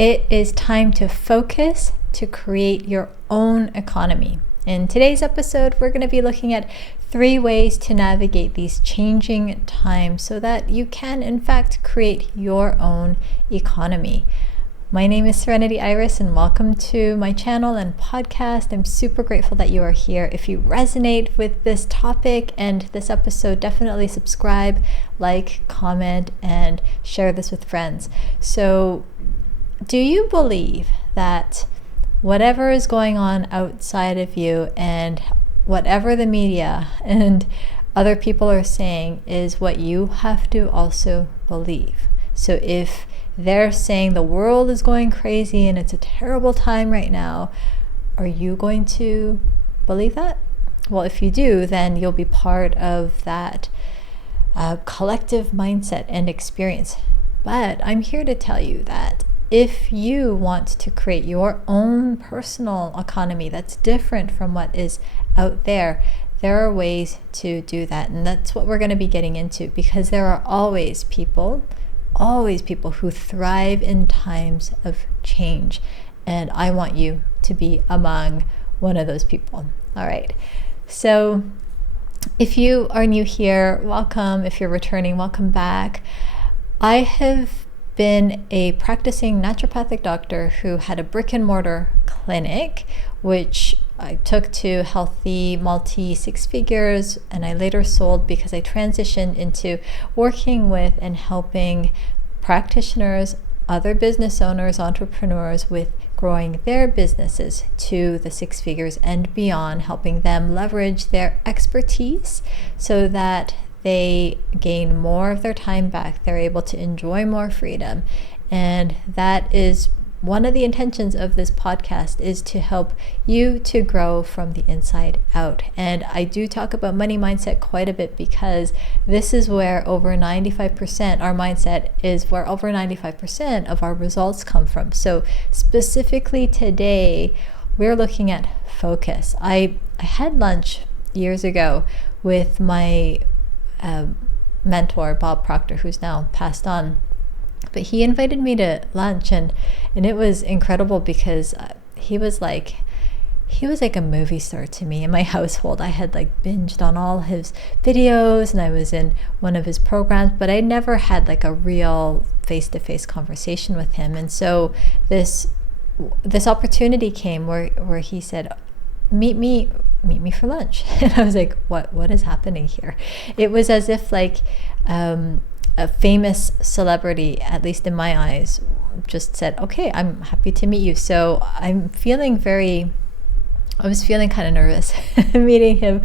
It is time to focus to create your own economy. In today's episode, we're going to be looking at 3 ways to navigate these changing times so that you can, in fact, create your own economy. My name is Serenity Iris, and welcome to my channel and podcast. I'm super grateful that you are here. If you resonate with this topic and this episode, definitely subscribe, like, comment, and share this with friends. So, do you believe that whatever is going on outside of you and whatever the media and other people are saying is what you have to also believe? So if they're saying the world is going crazy and it's a terrible time right now, are you going to believe that? Well, if you do, then you'll be part of that collective mindset and experience. But I'm here to tell you that if you want to create your own personal economy that's different from what is out there, there are ways to do that. And that's what we're going to be getting into, because there are always people who thrive in times of change. And I want you to be among one of those people. All right. So if you are new here, welcome. If you're returning, welcome back. I have been a practicing naturopathic doctor who had a brick and mortar clinic, which I took to healthy multi 6 figures, and I later sold because I transitioned into working with and helping practitioners, other business owners, entrepreneurs with growing their businesses to the 6 figures and beyond, helping them leverage their expertise so that they gain more of their time back. They're able to enjoy more freedom. And that is one of the intentions of this podcast, is to help you to grow from the inside out. And I do talk about money mindset quite a bit, because this is where over 95%, our mindset is where over 95% of our results come from. So specifically today, we're looking at focus. I had lunch years ago with my mentor, Bob Proctor, who's now passed on. But he invited me to lunch, and it was incredible, because he was like a movie star to me in my household. I had binged on all his videos, and I was in one of his programs, but I never had a real face-to-face conversation with him. And so this opportunity came where he said, meet me for lunch. And I was like, what is happening here? It was as if a famous celebrity, at least in my eyes, just said, okay, I'm happy to meet you. So I was feeling kind of nervous meeting him,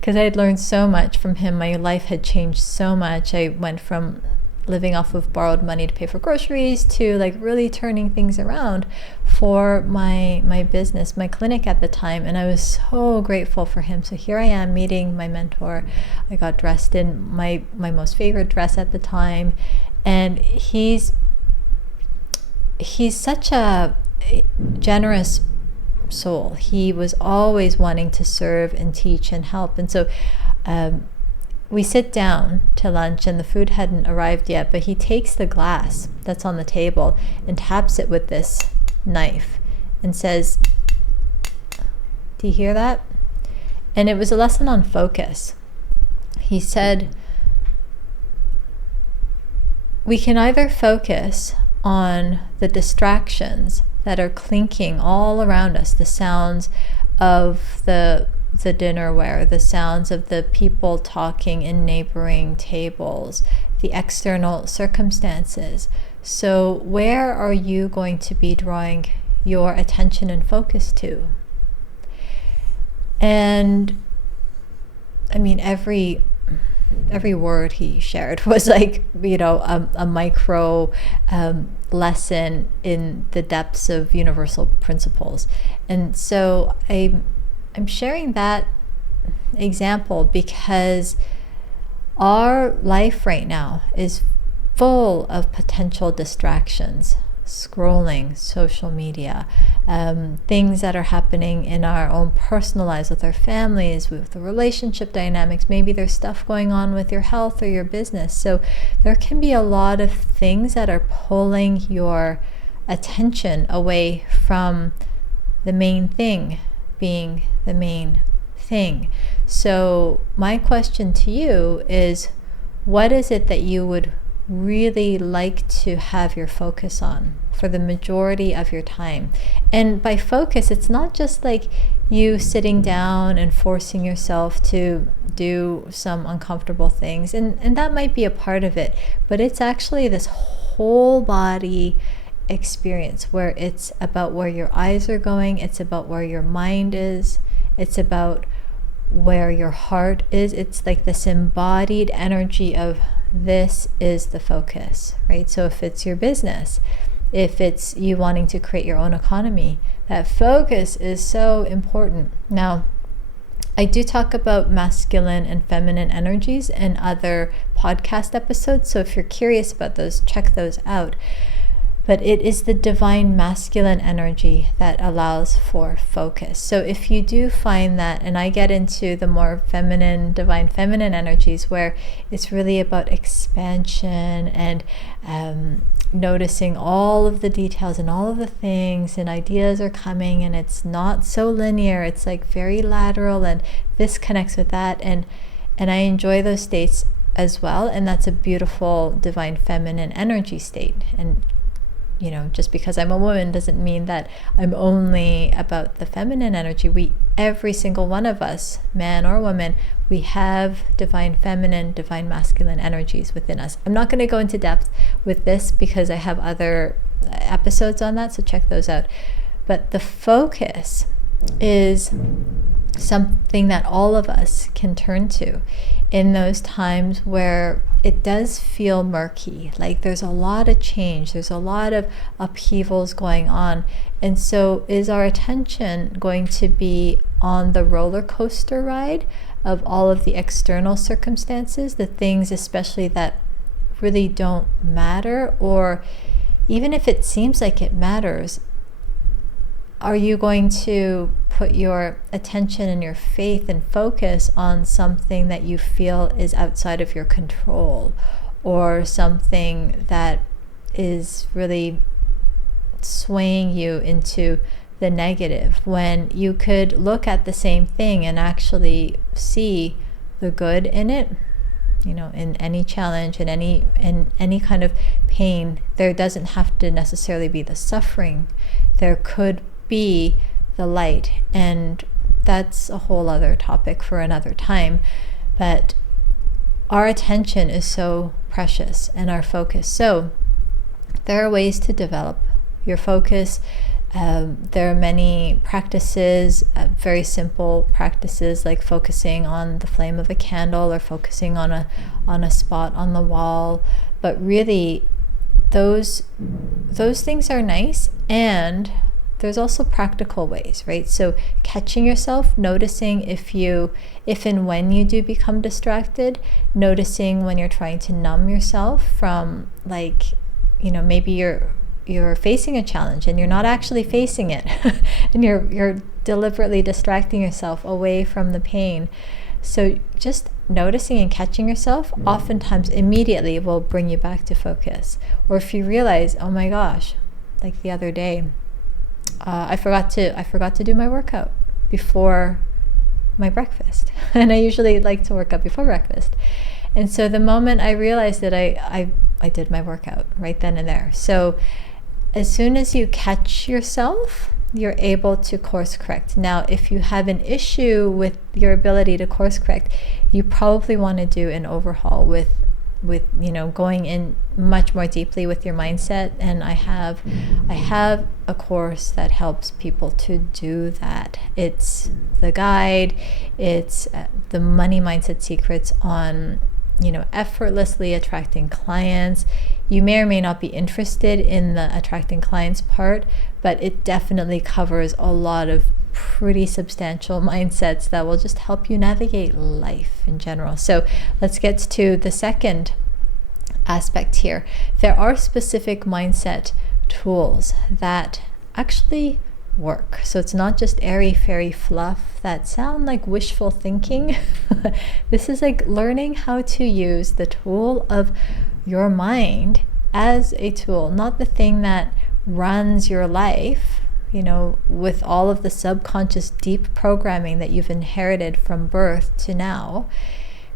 because I had learned so much from him. My life had changed so much. I went from living off of borrowed money to pay for groceries to really turning things around for my business, my clinic at the time. And I was so grateful for him. So here I am meeting my mentor. I got dressed in my most favorite dress at the time. And he's such a generous soul. He was always wanting to serve and teach and help. And so we sit down to lunch, and the food hadn't arrived yet, but he takes the glass that's on the table and taps it with this knife and says, do you hear that? And it was a lesson on focus. He said, we can either focus on the distractions that are clinking all around us, the sounds of the dinnerware, the sounds of the people talking in neighboring tables, the external circumstances. So where are you going to be drawing your attention and focus to? And I mean, every word he shared was a micro lesson in the depths of universal principles. And so I'm sharing that example because our life right now is full of potential distractions, scrolling, social media, things that are happening in our own personal lives with our families, with the relationship dynamics. Maybe there's stuff going on with your health or your business. So there can be a lot of things that are pulling your attention away from the main thing being the main thing. So my question to you is, what is it that you would really like to have your focus on for the majority of your time? And by focus, it's not just like you sitting down and forcing yourself to do some uncomfortable things, and that might be a part of it, but it's actually this whole body experience where it's about where your eyes are going, it's about where your mind is, it's about where your heart is. It's like this embodied energy of this is the focus, right? So if it's your business, if it's you wanting to create your own economy, that focus is so important. Now, I do talk about masculine and feminine energies in other podcast episodes, so if you're curious about those, check those out. But it is the divine masculine energy that allows for focus. So if you do find that, and I get into the more feminine, divine feminine energies, where it's really about expansion and noticing all of the details and all of the things, and ideas are coming, and it's not so linear, it's like very lateral, and this connects with that, and I enjoy those states as well, and that's a beautiful divine feminine energy state. And you know, just because I'm a woman doesn't mean that I'm only about the feminine energy. Every single one of us, man or woman, we have divine feminine, divine masculine energies within us. I'm not going to go into depth with this because I have other episodes on that, so check those out. But the focus is something that all of us can turn to in those times where it does feel murky, like there's a lot of change, there's a lot of upheavals going on. And so is our attention going to be on the roller coaster ride of all of the external circumstances, the things especially that really don't matter, or even if it seems like it matters, are you going to put your attention and your faith and focus on something that you feel is outside of your control, or something that is really swaying you into the negative, when you could look at the same thing and actually see the good in it? You know, in any challenge, in any kind of pain, there doesn't have to necessarily be the suffering. There could be the light, and that's a whole other topic for another time. But our attention is so precious, and our focus. So there are ways to develop your focus. There are many practices, very simple practices, like focusing on the flame of a candle or focusing on a spot on the wall. But really, those things are nice, and there's also practical ways, right? So catching yourself, noticing if and when you do become distracted, noticing when you're trying to numb yourself from, like, you know, maybe you're facing a challenge and you're not actually facing it and you're deliberately distracting yourself away from the pain. So just noticing and catching yourself oftentimes immediately will bring you back to focus. Or if you realize, oh my gosh, like the other day, I forgot to do my workout before my breakfast, and I usually like to work out before breakfast. And so the moment I realized that I did my workout right then and there. So as soon as you catch yourself, you're able to course correct. Now, if you have an issue with your ability to course correct, you probably want to do an overhaul with you know, going in much more deeply with your mindset. And I have a course that helps people to do that. It's the guide, it's the money mindset secrets on, you know, effortlessly attracting clients. You may or may not be interested in the attracting clients part, but it definitely covers a lot of pretty substantial mindsets that will just help you navigate life in general. So let's get to the second aspect here. There are specific mindset tools that actually work. So it's not just airy fairy fluff that sound like wishful thinking. This is like learning how to use the tool of your mind as a tool, not the thing that runs your life, with all of the subconscious deep programming that you've inherited from birth to now,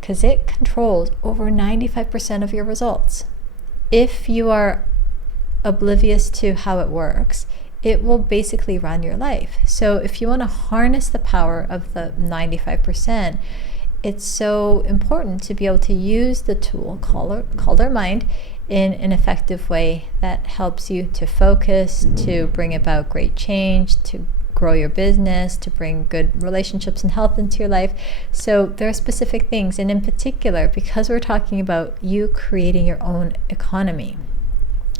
because it controls over 95% of your results. If you are oblivious to how it works, it will basically run your life. So if you want to harness the power of the 95%, it's so important to be able to use the tool called our mind in an effective way that helps you to focus, to bring about great change, to grow your business, to bring good relationships and health into your life. So there are specific things, and in particular, because we're talking about you creating your own economy,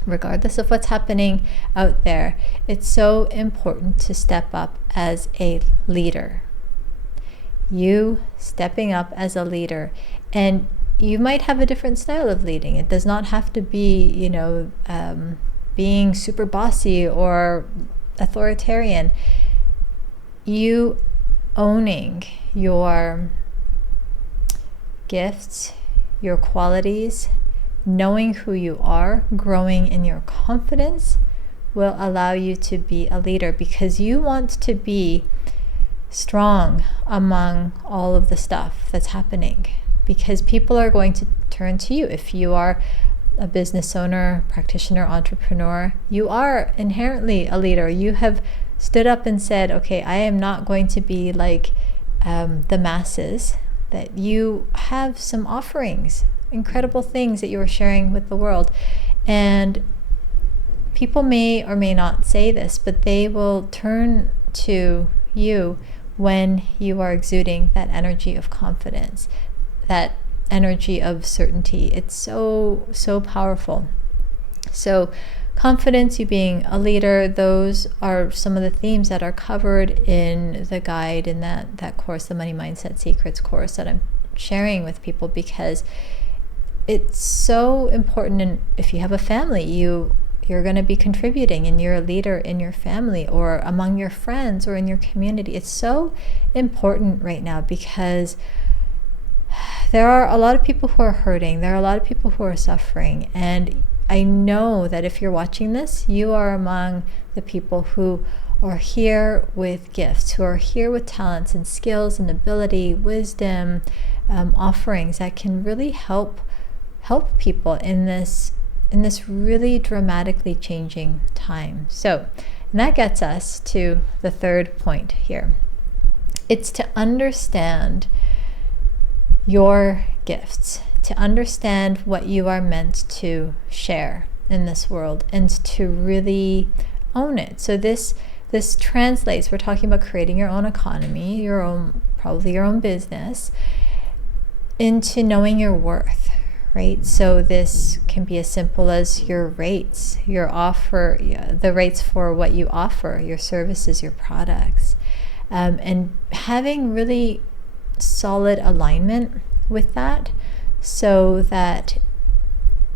regardless of what's happening out there, it's so important to step up as a leader. You stepping up as a leader, and you might have a different style of leading. It does not have to be, being super bossy or authoritarian. You owning your gifts, your qualities, knowing who you are, growing in your confidence will allow you to be a leader, because you want to be strong among all of the stuff that's happening, because people are going to turn to you. If you are a business owner, practitioner, entrepreneur, you are inherently a leader. You have stood up and said, okay, I am not going to be like the masses, that you have some offerings, incredible things that you are sharing with the world. And people may or may not say this, but they will turn to you when you are exuding that energy of confidence, that energy of certainty. It's so, so powerful. So confidence, you being a leader, those are some of the themes that are covered in the guide, in that course, the Money Mindset Secrets course that I'm sharing with people, because it's so important. And if you have a family, you're going to be contributing, and you're a leader in your family or among your friends or in your community. It's so important right now, because there are a lot of people who are hurting. There are a lot of people who are suffering. And I know that if you're watching this, you are among the people who are here with gifts, who are here with talents and skills and ability, wisdom, offerings that can really help people in this really dramatically changing time. So, and that gets us to the third point here. It's to understand your gifts, to understand what you are meant to share in this world, and to really own it. So this translates, we're talking about creating your own economy, probably your own business, into knowing your worth, right? So this can be as simple as your rates, your offer, the rates for what you offer, your services, your products, and having really solid alignment with that, so that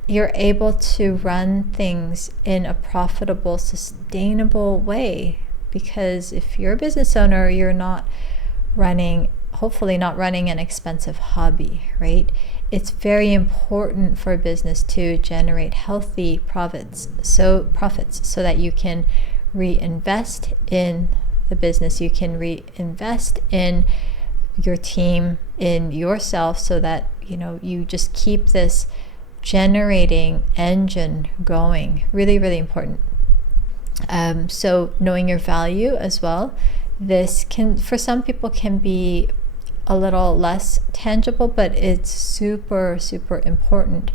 you're able to run things in a profitable, sustainable way. Because if you're a business owner, you're hopefully not running an expensive hobby, right? It's very important for a business to generate healthy profits so that you can reinvest in the business, you can reinvest in your team, in yourself, so that you just keep this generating engine going. Really, really important. So knowing your value as well. This can, for some people, can be a little less tangible, but it's super, super important.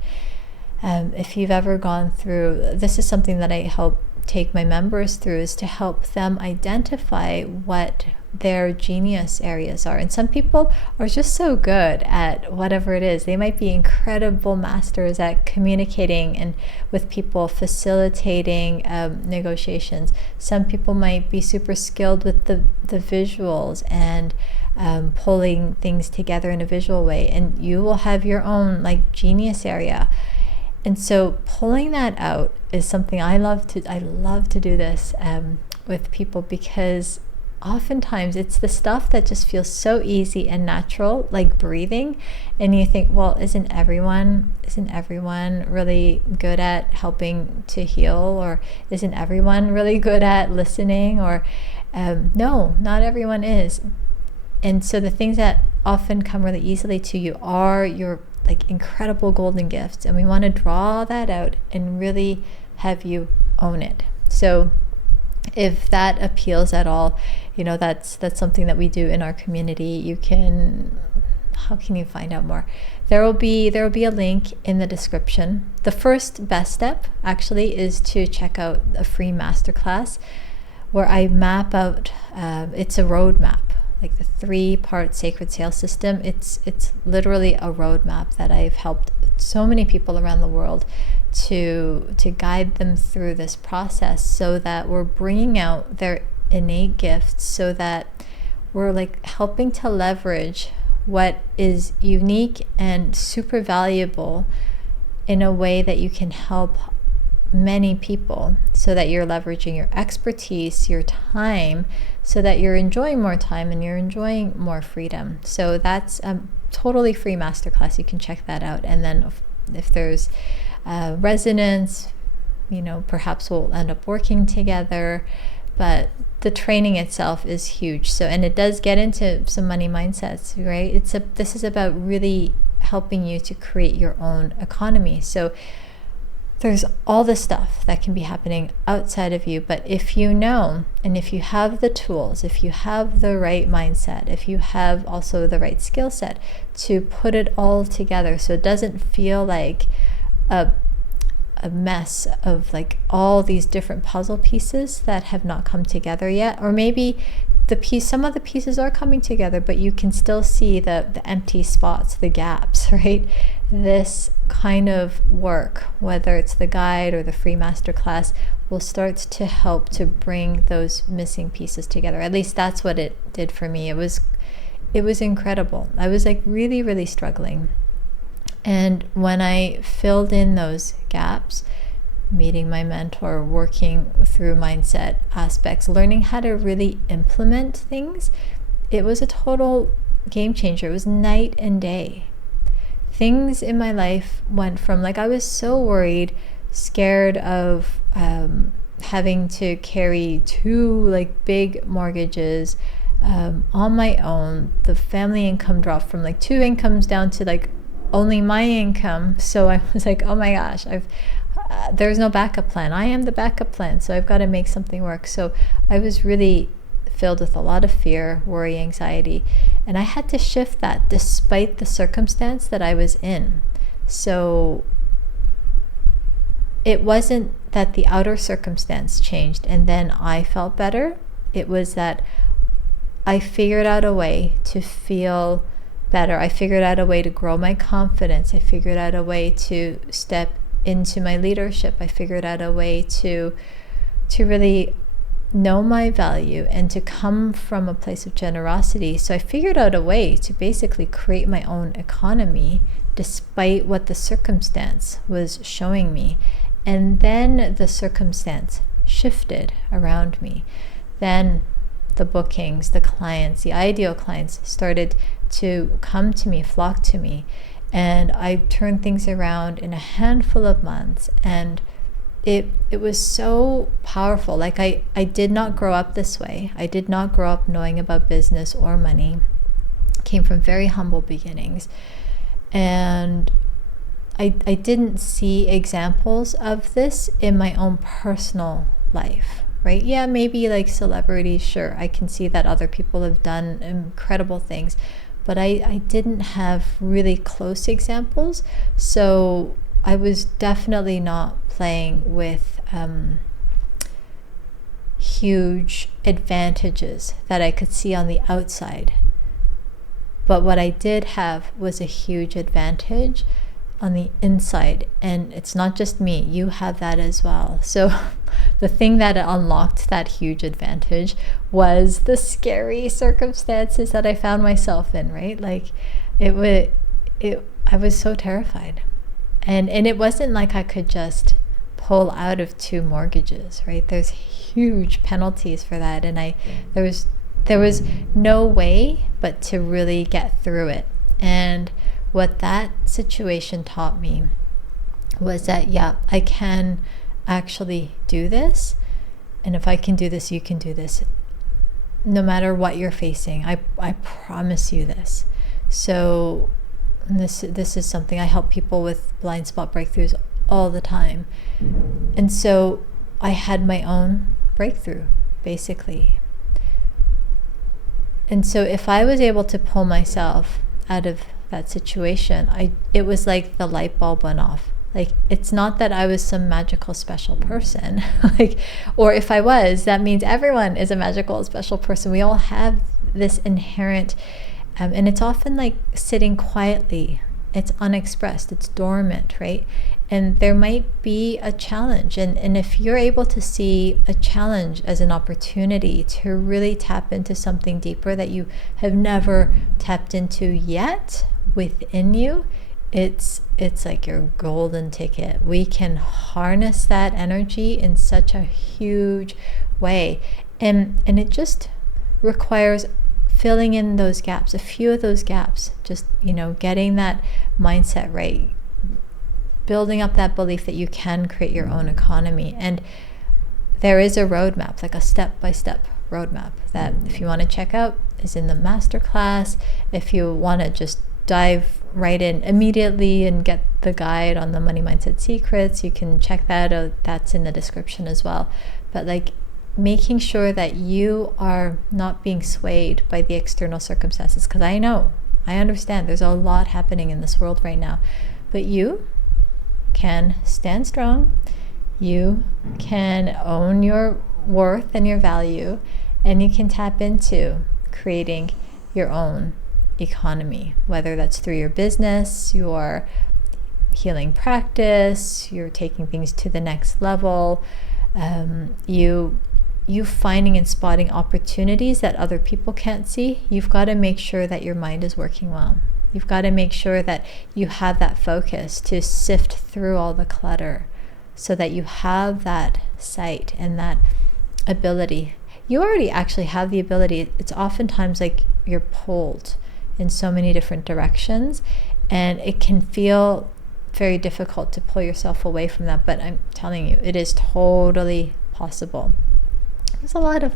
If you've ever gone through, this is something that I help take my members through, is to help them identify what their genius areas are. And some people are just so good at whatever it is. They might be incredible masters at communicating and with people, facilitating negotiations. Some people might be super skilled with the visuals and pulling things together in a visual way, and you will have your own genius area. And so pulling that out is something I love to do this with people, because oftentimes it's the stuff that just feels so easy and natural, like breathing, and you think, well, isn't everyone really good at helping to heal, or isn't everyone really good at listening, or no, not everyone is. And so the things that often come really easily to you are your like incredible golden gifts, and we want to draw that out and really have you own it. So if that appeals at all, that's something that we do in our community. How can you find out more? There will be a link in the description. The first best step actually is to check out a free masterclass where I map out, it's a roadmap, like the 3-part sacred sales system. It's literally a roadmap that I've helped so many people around the world to guide them through this process, so that we're bringing out their innate gifts, so that we're like helping to leverage what is unique and super valuable in a way that you can help many people, so that you're leveraging your expertise, your time, so that you're enjoying more time and you're enjoying more freedom. So that's a totally free masterclass. You can check that out. And then if there's resonance, perhaps we'll end up working together. But the training itself is huge. So, and it does get into some money mindsets, right? This is about really helping you to create your own economy. So there's all this stuff that can be happening outside of you, but if you know, and if you have the tools, if you have the right mindset, if you have also the right skill set to put it all together, so it doesn't feel like a mess of like all these different puzzle pieces that have not come together yet, or maybe some of the pieces are coming together, but you can still see the empty spots, the gaps, right? This kind of work, whether it's the guide or the free masterclass, will start to help to bring those missing pieces together. At least that's what it did for me. It was incredible. I was like really, really struggling. And when I filled in those gaps, meeting my mentor, working through mindset aspects, learning how to really implement things, it was a total game changer. It was night and day. Things in my life went from like, I was so worried, scared of having to carry 2 like big mortgages on my own. The family income dropped from like 2 incomes down to like only my income. So I was like, oh my gosh, there's no backup plan. I am the backup plan, so I've got to make something work. So I was really filled with a lot of fear, worry, anxiety, and I had to shift that despite the circumstance that I was in. So it wasn't that the outer circumstance changed and then I felt better. It was that I figured out a way to feel better. I figured out a way to grow my confidence. I figured out a way to step into my leadership. I figured out a way to really know my value and to come from a place of generosity. So I figured out a way to basically create my own economy despite what the circumstance was showing me. And then the circumstance shifted around me. Then the bookings, the clients, the ideal clients started to come to me, flock to me. And I turned things around in a handful of months. And it was so powerful. Like I did not grow up this way. I did not grow up knowing about business or money. Came from very humble beginnings. And I didn't see examples of this in my own personal life, right? Yeah, maybe like celebrities, sure. I can see that other people have done incredible things, but I didn't have really close examples. So I was definitely not playing with huge advantages that I could see on the outside. But what I did have was a huge advantage on the inside. And it's not just me, you have that as well. So the thing that unlocked that huge advantage was the scary circumstances that I found myself in, right? Like I was so terrified. And it wasn't like I could just pull out of 2 mortgages, right? There's huge penalties for that. And there was there was no way but to really get through it. And what that situation taught me was that, yeah, I can actually do this. And if I can do this, you can do this. No matter what you're facing, I promise you this. So this is something I help people with blind spot breakthroughs all the time. And so I had my own breakthrough, basically. And so if I was able to pull myself out of that situation, it was like the light bulb went off. Like, it's not that I was some magical special person, or if I was, that means everyone is a magical special person. We all have this inherent, and it's often like sitting quietly. It's unexpressed, it's dormant, right? And there might be a challenge. And if you're able to see a challenge as an opportunity to really tap into something deeper that you have never tapped into yet within you, it's like your golden ticket. We can harness that energy in such a huge way. And it just requires filling in those gaps, a few of those gaps, just, getting that mindset right, building up that belief that you can create your own economy. And there is a roadmap, like a step-by-step roadmap that, if you want to check out, is in the masterclass. If you want to just dive right in immediately and get the guide on the money mindset secrets, you can check that out. That's in the description as well. But like, making sure that you are not being swayed by the external circumstances, because I understand there's a lot happening in this world right now, but you can stand strong, you can own your worth and your value, and you can tap into creating your own economy, whether that's through your business, your healing practice, you're taking things to the next level, you finding and spotting opportunities that other people can't see. You've got to make sure that your mind is working well. You've got to make sure that you have that focus to sift through all the clutter so that you have that sight and that ability. You already actually have the ability. It's oftentimes like you're pulled in so many different directions, and it can feel very difficult to pull yourself away from that. But I'm telling you, it is totally possible. There's a lot of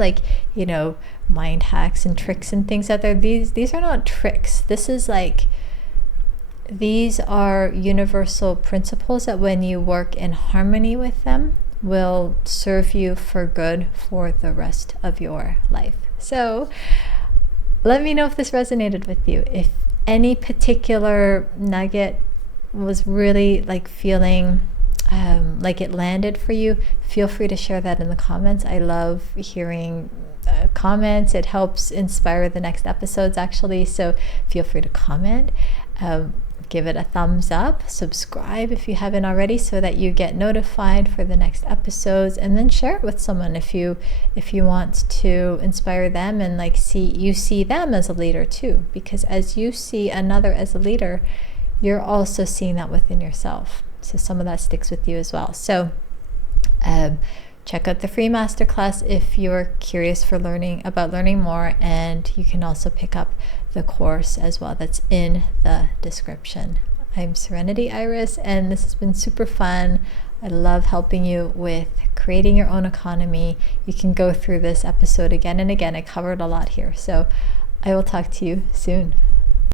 mind hacks and tricks and things out there. These are not tricks. These are universal principles that when you work in harmony with them will serve you for good for the rest of your life. So let me know if this resonated with you. If any particular nugget was really feeling like it landed for you, feel free to share that in the comments. I love hearing comments. It helps inspire the next episodes, actually. So feel free to comment. Give it a thumbs up. Subscribe if you haven't already, so that you get notified for the next episodes. And then share it with someone if you want to inspire them and see them as a leader too. Because as you see another as a leader, you're also seeing that within yourself. So some of that sticks with you as well. So check out the free masterclass if you're curious for learning more, and you can also pick up the course as well. That's in the description. I'm Serenity Iris, and this has been super fun. I love helping you with creating your own economy. You can go through this episode again and again. I covered a lot here. So I will talk to you soon.